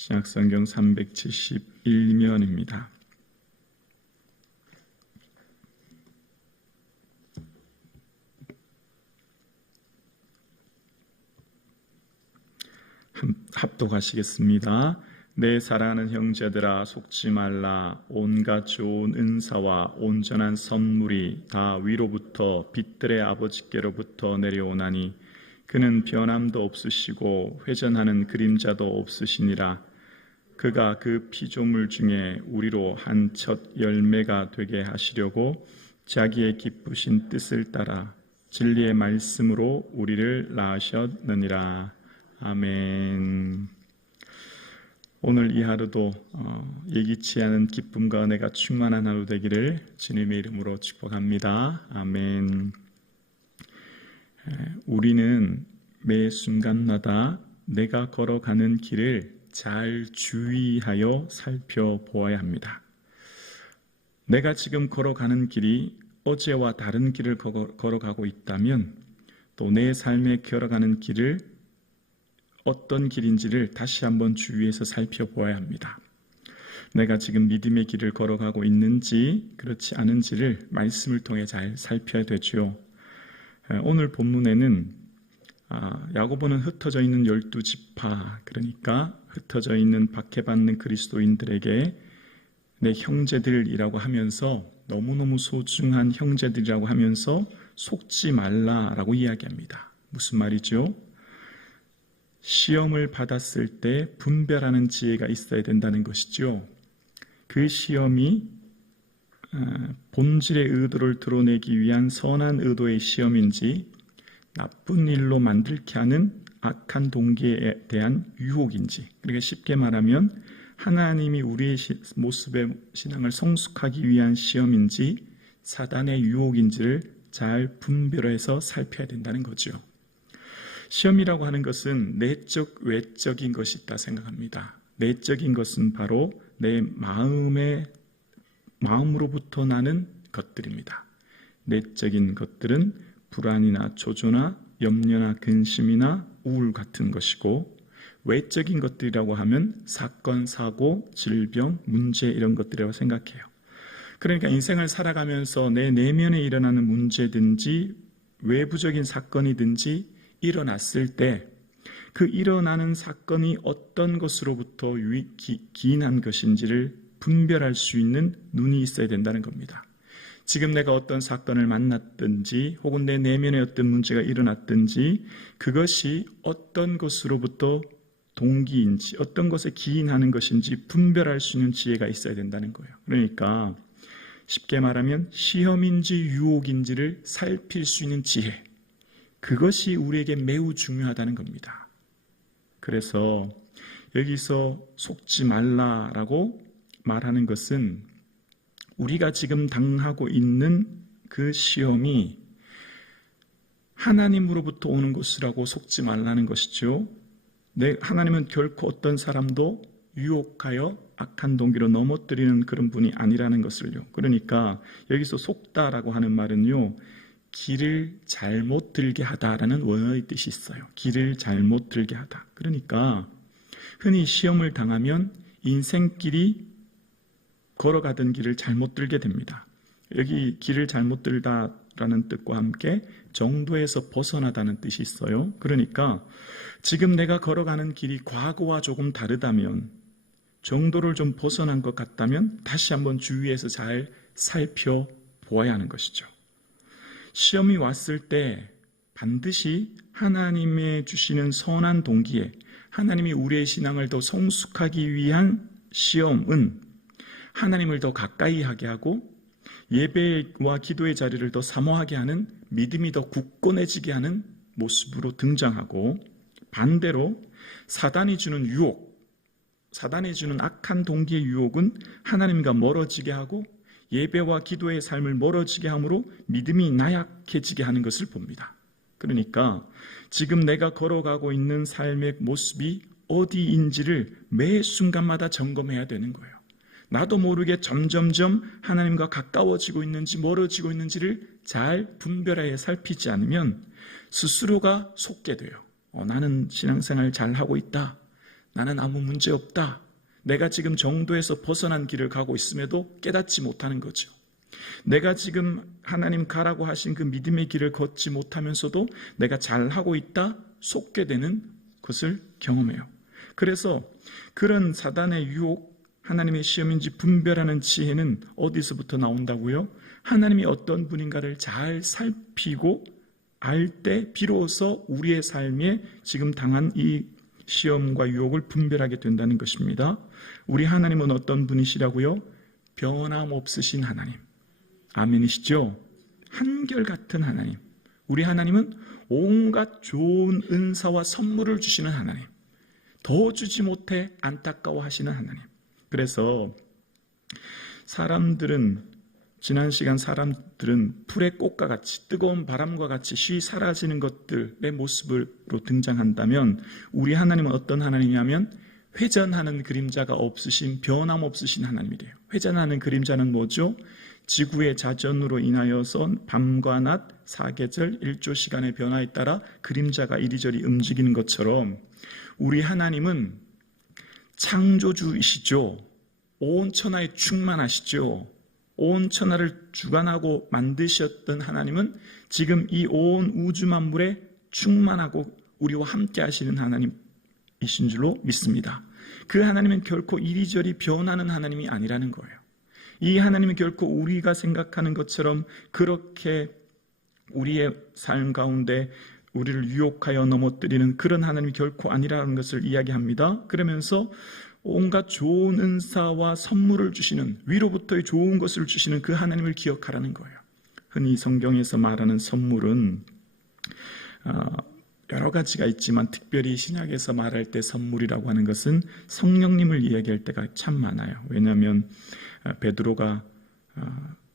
신약성경 371면입니다. 합독하시겠습니다. 내 사랑하는 형제들아, 속지 말라. 온갖 좋은 은사와 온전한 선물이 다 위로부터 빛들의 아버지께로부터 내려오나니 그는 변함도 없으시고 회전하는 그림자도 없으시니라. 그가 그 피조물 중에 우리로 한 첫 열매가 되게 하시려고 자기의 기쁘신 뜻을 따라 진리의 말씀으로 우리를 낳으셨느니라. 아멘. 오늘 이 하루도 예기치 않은 기쁨과 은혜가 충만한 하루 되기를 주님의 이름으로 축복합니다. 아멘. 우리는 매 순간마다 내가 걸어가는 길을 잘 주의하여 살펴보아야 합니다. 내가 지금 걸어가는 길이 어제와 다른 길을 걸어가고 있다면 또 내 삶에 걸어가는 길을 어떤 길인지를 다시 한번 주위에서 살펴보아야 합니다. 내가 지금 믿음의 길을 걸어가고 있는지 그렇지 않은지를 말씀을 통해 잘 살펴야 되죠. 오늘 본문에는 야고보는 흩어져 있는 12지파, 그러니까 흩어져 있는 박해받는 그리스도인들에게 내 형제들이라고 하면서 너무너무 소중한 형제들이라고 하면서 속지 말라라고 이야기합니다. 무슨 말이죠? 시험을 받았을 때 분별하는 지혜가 있어야 된다는 것이죠. 그 시험이 본질의 의도를 드러내기 위한 선한 의도의 시험인지 나쁜 일로 만들게 하는 악한 동기에 대한 유혹인지, 그러니까 쉽게 말하면 하나님이 우리의 모습의 신앙을 성숙하기 위한 시험인지 사단의 유혹인지를 잘 분별해서 살펴야 된다는 거죠. 시험이라고 하는 것은 내적, 외적인 것이 있다 생각합니다. 내적인 것은 바로 내 마음으로부터 나는 것들입니다. 내적인 것들은 불안이나 초조나 염려나 근심이나 우울 같은 것이고, 외적인 것들이라고 하면 사건, 사고, 질병, 문제 이런 것들이라고 생각해요. 그러니까 인생을 살아가면서 내 내면에 일어나는 문제든지 외부적인 사건이든지 일어났을 때 그 일어나는 사건이 어떤 것으로부터 기인한 것인지를 분별할 수 있는 눈이 있어야 된다는 겁니다. 지금 내가 어떤 사건을 만났든지 혹은 내 내면에 어떤 문제가 일어났든지 그것이 어떤 것으로부터 동기인지 어떤 것에 기인하는 것인지 분별할 수 있는 지혜가 있어야 된다는 거예요. 그러니까 쉽게 말하면 시험인지 유혹인지를 살필 수 있는 지혜, 그것이 우리에게 매우 중요하다는 겁니다. 그래서 여기서 속지 말라라고 말하는 것은 우리가 지금 당하고 있는 그 시험이 하나님으로부터 오는 것이라고 속지 말라는 것이죠. 하나님은 결코 어떤 사람도 유혹하여 악한 동기로 넘어뜨리는 그런 분이 아니라는 것을요. 그러니까 여기서 속다라고 하는 말은요, 길을 잘못 들게 하다라는 원어의 뜻이 있어요. 길을 잘못 들게 하다. 그러니까 흔히 시험을 당하면 인생길이 걸어가던 길을 잘못 들게 됩니다. 여기 길을 잘못 들다라는 뜻과 함께 정도에서 벗어나다는 뜻이 있어요. 그러니까 지금 내가 걸어가는 길이 과거와 조금 다르다면, 정도를 좀 벗어난 것 같다면 다시 한번 주위에서 잘 살펴보아야 하는 것이죠. 시험이 왔을 때 반드시 하나님의 주시는 선한 동기에, 하나님이 우리의 신앙을 더 성숙하기 위한 시험은 하나님을 더 가까이 하게 하고 예배와 기도의 자리를 더 사모하게 하는, 믿음이 더 굳건해지게 하는 모습으로 등장하고, 반대로 사단이 주는 유혹, 사단이 주는 악한 동기의 유혹은 하나님과 멀어지게 하고 예배와 기도의 삶을 멀어지게 함으로 믿음이 나약해지게 하는 것을 봅니다. 그러니까 지금 내가 걸어가고 있는 삶의 모습이 어디인지를 매 순간마다 점검해야 되는 거예요. 나도 모르게 점점점 하나님과 가까워지고 있는지 멀어지고 있는지를 잘 분별하여 살피지 않으면 스스로가 속게 돼요. 나는 신앙생활 잘하고 있다. 나는 아무 문제 없다. 내가 지금 정도에서 벗어난 길을 가고 있음에도 깨닫지 못하는 거죠. 내가 지금 하나님 가라고 하신 그 믿음의 길을 걷지 못하면서도 내가 잘하고 있다 속게 되는 것을 경험해요. 그래서 그런 사단의 유혹, 하나님의 시험인지 분별하는 지혜는 어디서부터 나온다고요? 하나님이 어떤 분인가를 잘 살피고 알 때 비로소 우리의 삶에 지금 당한 이 시험과 유혹을 분별하게 된다는 것입니다. 우리 하나님은 어떤 분이시라고요? 변함없으신 하나님. 아멘이시죠? 한결같은 하나님. 우리 하나님은 온갖 좋은 은사와 선물을 주시는 하나님. 더 주지 못해 안타까워하시는 하나님. 그래서 지난 시간 사람들은 풀의 꽃과 같이 뜨거운 바람과 같이 쉬 사라지는 것들의 모습으로 등장한다면 우리 하나님은 어떤 하나님이냐면 회전하는 그림자가 없으신 변함없으신 하나님이래요. 회전하는 그림자는 뭐죠? 지구의 자전으로 인하여서 밤과 낮, 사계절, 일조 시간의 변화에 따라 그림자가 이리저리 움직이는 것처럼 우리 하나님은 창조주이시죠. 온 천하에 충만하시죠. 온 천하를 주관하고 만드셨던 하나님은 지금 이 온 우주 만물에 충만하고 우리와 함께 하시는 하나님이신 줄로 믿습니다. 그 하나님은 결코 이리저리 변하는 하나님이 아니라는 거예요. 이 하나님은 결코 우리가 생각하는 것처럼 그렇게 우리의 삶 가운데 우리를 유혹하여 넘어뜨리는 그런 하나님이 결코 아니라는 것을 이야기합니다. 그러면서 온갖 좋은 은사와 선물을 주시는, 위로부터의 좋은 것을 주시는 그 하나님을 기억하라는 거예요. 흔히 성경에서 말하는 선물은 여러 가지가 있지만 특별히 신약에서 말할 때 선물이라고 하는 것은 성령님을 이야기할 때가 참 많아요. 왜냐하면 베드로가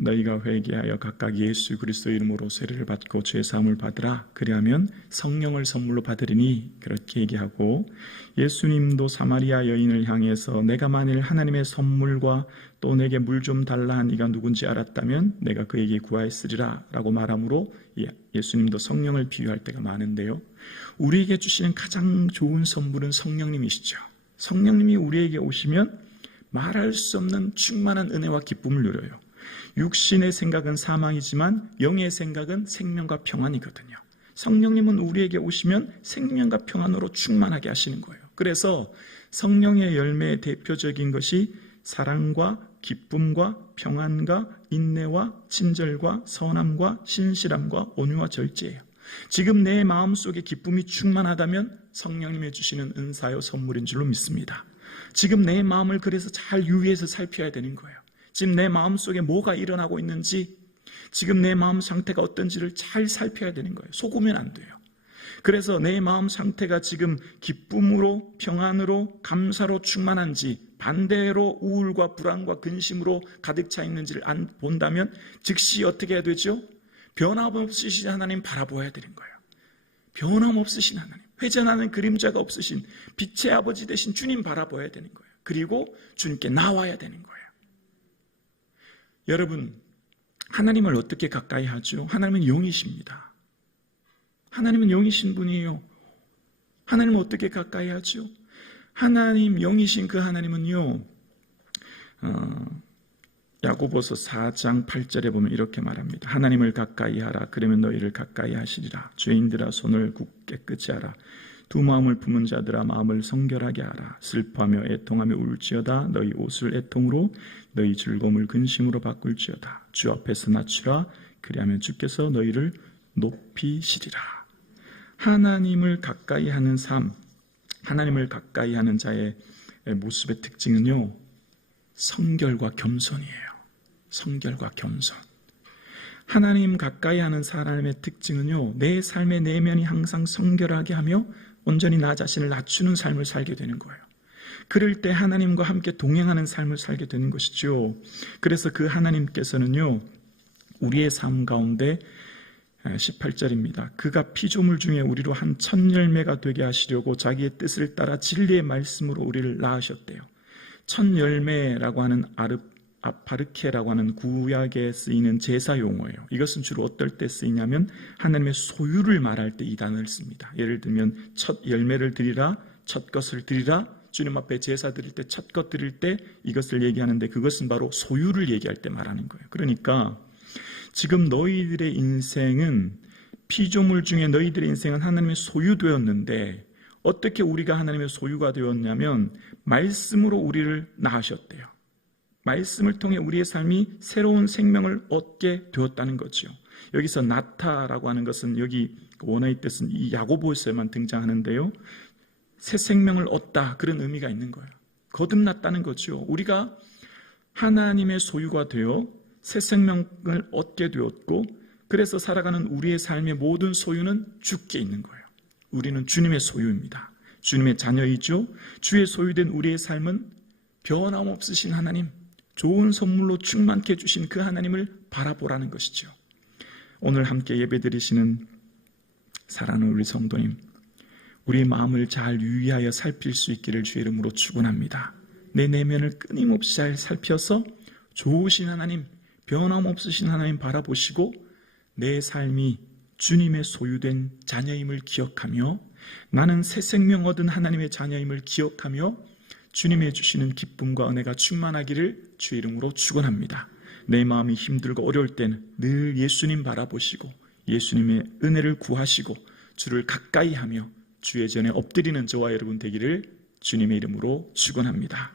너희가 회개하여 각각 예수 그리스도 이름으로 세례를 받고 죄 사함을 받으라. 그리하면 성령을 선물로 받으리니 그렇게 얘기하고, 예수님도 사마리아 여인을 향해서 내가 만일 하나님의 선물과 또 내게 물 좀 달라 한 이가 누군지 알았다면 내가 그에게 구하였으리라 라고 말하므로 예수님도 성령을 비유할 때가 많은데요, 우리에게 주시는 가장 좋은 선물은 성령님이시죠. 성령님이 우리에게 오시면 말할 수 없는 충만한 은혜와 기쁨을 누려요. 육신의 생각은 사망이지만 영의 생각은 생명과 평안이거든요. 성령님은 우리에게 오시면 생명과 평안으로 충만하게 하시는 거예요. 그래서 성령의 열매의 대표적인 것이 사랑과 기쁨과 평안과 인내와 친절과 선함과 신실함과 온유와 절제예요. 지금 내 마음속에 기쁨이 충만하다면 성령님이 주시는 은사요 선물인 줄로 믿습니다. 지금 내 마음을 그래서 잘 유의해서 살펴야 되는 거예요. 지금 내 마음속에 뭐가 일어나고 있는지, 지금 내 마음 상태가 어떤지를 잘 살펴야 되는 거예요. 속으면 안 돼요. 그래서 내 마음 상태가 지금 기쁨으로, 평안으로, 감사로 충만한지, 반대로 우울과 불안과 근심으로 가득 차 있는지를 본다면 즉시 어떻게 해야 되죠? 변함없으신 하나님 바라보아야 되는 거예요. 변함없으신 하나님, 회전하는 그림자가 없으신 빛의 아버지 되신 주님 바라보아야 되는 거예요. 그리고 주님께 나와야 되는 거예요. 여러분, 하나님을 어떻게 가까이 하죠? 하나님은 영이십니다. 하나님은 영이신 분이에요. 하나님을 어떻게 가까이 하죠? 하나님 영이신 그 하나님은요, 야고보서 4장 8절에 보면 이렇게 말합니다. 하나님을 가까이 하라. 그러면 너희를 가까이 하시리라. 죄인들아 손을 깨끗이 하라. 두 마음을 품은 자들아 마음을 성결하게 하라. 슬퍼하며 애통하며 울지어다. 너희 옷을 애통으로 너희 즐거움을 근심으로 바꿀지어다. 주 앞에서 낮추라. 그리하면 주께서 너희를 높이시리라. 하나님을 가까이 하는 삶, 하나님을 가까이 하는 자의 모습의 특징은요, 성결과 겸손이에요. 성결과 겸손. 하나님 가까이 하는 사람의 특징은요, 내 삶의 내면이 항상 성결하게 하며 온전히 나 자신을 낮추는 삶을 살게 되는 거예요. 그럴 때 하나님과 함께 동행하는 삶을 살게 되는 것이죠. 그래서 그 하나님께서는요, 우리의 삶 가운데 18절입니다. 그가 피조물 중에 우리로 한 첫 열매가 되게 하시려고 자기의 뜻을 따라 진리의 말씀으로 우리를 낳으셨대요. 첫 열매라고 하는 바르케라고 하는 구약에 쓰이는 제사 용어예요. 이것은 주로 어떨 때 쓰이냐면 하나님의 소유를 말할 때 이 단어를 씁니다. 예를 들면 첫 열매를 드리라, 첫 것을 드리라, 주님 앞에 제사 드릴 때, 첫 것 드릴 때 이것을 얘기하는데 그것은 바로 소유를 얘기할 때 말하는 거예요. 그러니까 지금 너희들의 인생은 피조물 중에 너희들의 인생은 하나님의 소유되었는데 어떻게 우리가 하나님의 소유가 되었냐면 말씀으로 우리를 낳으셨대요. 말씀을 통해 우리의 삶이 새로운 생명을 얻게 되었다는 거죠. 여기서 나타라고 하는 것은 여기 원어의 뜻은 이 야고보서에만 등장하는데요. 새 생명을 얻다 그런 의미가 있는 거예요. 거듭났다는 거죠. 우리가 하나님의 소유가 되어 새 생명을 얻게 되었고 그래서 살아가는 우리의 삶의 모든 소유는 주께 있는 거예요. 우리는 주님의 소유입니다. 주님의 자녀이죠. 주의 소유된 우리의 삶은 변함없으신 하나님, 좋은 선물로 충만케 해주신 그 하나님을 바라보라는 것이죠. 오늘 함께 예배드리시는 사랑하는 우리 성도님, 우리의 마음을 잘 유의하여 살필 수 있기를 주의 이름으로 축원합니다. 내 내면을 끊임없이 잘 살펴서 좋으신 하나님, 변함없으신 하나님 바라보시고 내 삶이 주님의 소유된 자녀임을 기억하며 나는 새 생명 얻은 하나님의 자녀임을 기억하며 주님의 주시는 기쁨과 은혜가 충만하기를 주의 이름으로 축원합니다. 내 마음이 힘들고 어려울 때는 늘 예수님 바라보시고 예수님의 은혜를 구하시고 주를 가까이 하며 주의 전에 엎드리는 저와 여러분 되기를 주님의 이름으로 축원합니다.